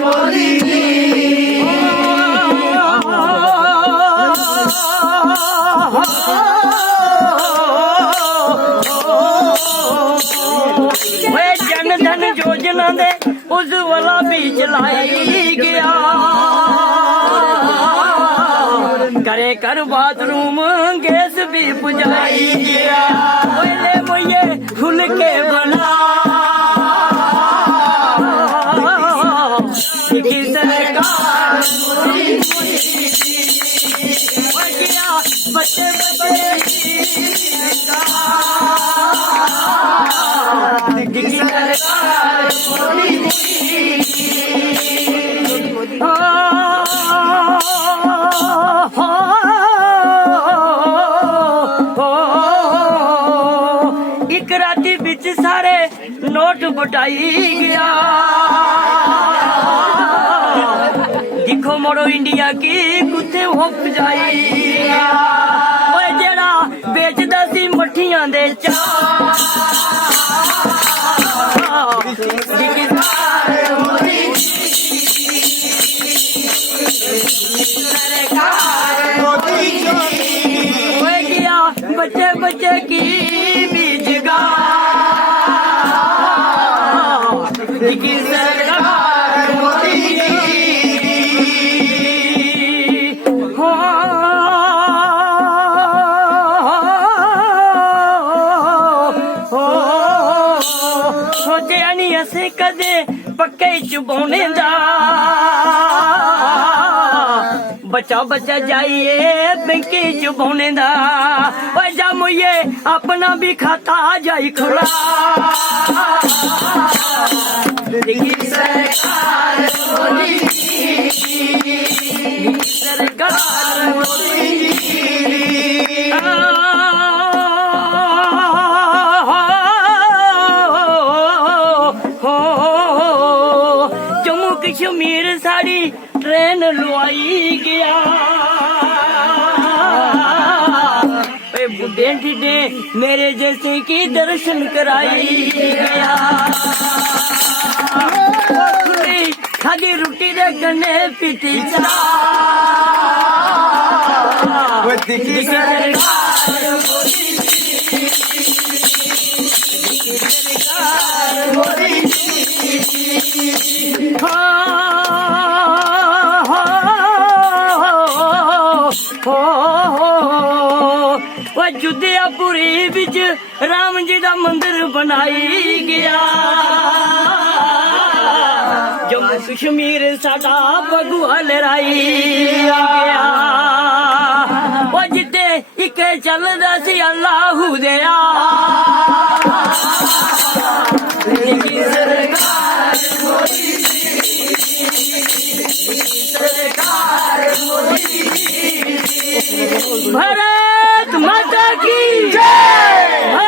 मोदी दी जन धन योजना दे उज्ज्वला भी चलाई गया करे कर बाथरूम गैस भी पुजाई गया ले मुझे खुल के बना सरकार बच्चे एक राती बिच सारे नोट बटाई गया दिखो मोड़ो इंडिया की कुत्ते हो जाई जेड़ा बेचदा सी मठियां दे गया बच्चे बच्चे की बीजगा सरकार सोचा नहीं असे कदे पक्के चुबाने दा बच्चा बच्चा जाइए बैंके चुबाने दा जा मुझे अपना भी खाता जाई खुला सरकार जम्मू कश्मीर साड़ी ट्रेन लुआई गया बुढ़े ढिडे मेरे जैसे की दर्शन कराई गया खादी रोटी दे कने पीती जुदियापुरी बिच राम जी का मंदिर बनाई गया जम्मू कश्मीर साडा भगवा लहराई गया वो जिते इक चलदा सी अल्लाह दिया